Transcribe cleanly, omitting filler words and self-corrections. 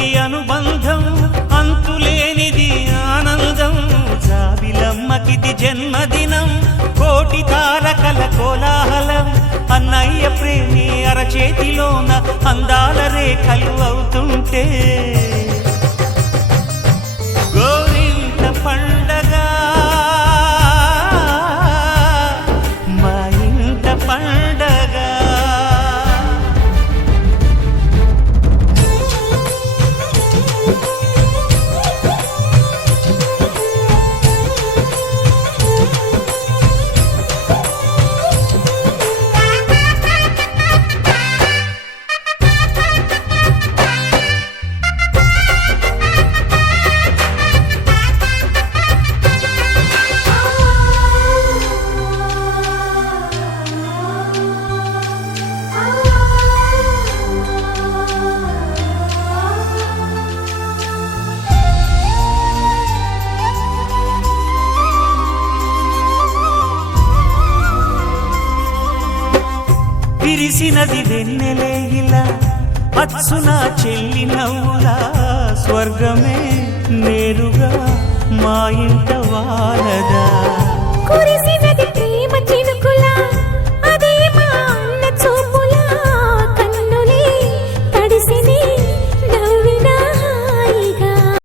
తల్లి అనుబంధం అంతులేనిది ఆనందం జాబిలమ్మకిది జన్మదినం కోటి తారకల కోలాహలం అన్నయ్య ప్రేమి అరచేతిలోన అందాల రేఖలు అవుతుంటే గోరింట పండగ మా ఇంట పండగ. విరిసినది వెన్నెలే ఇలా అచ్చున చెల్లి నవ్వులా స్వర్గమే నేరుగా మా ఇంట వాలదా.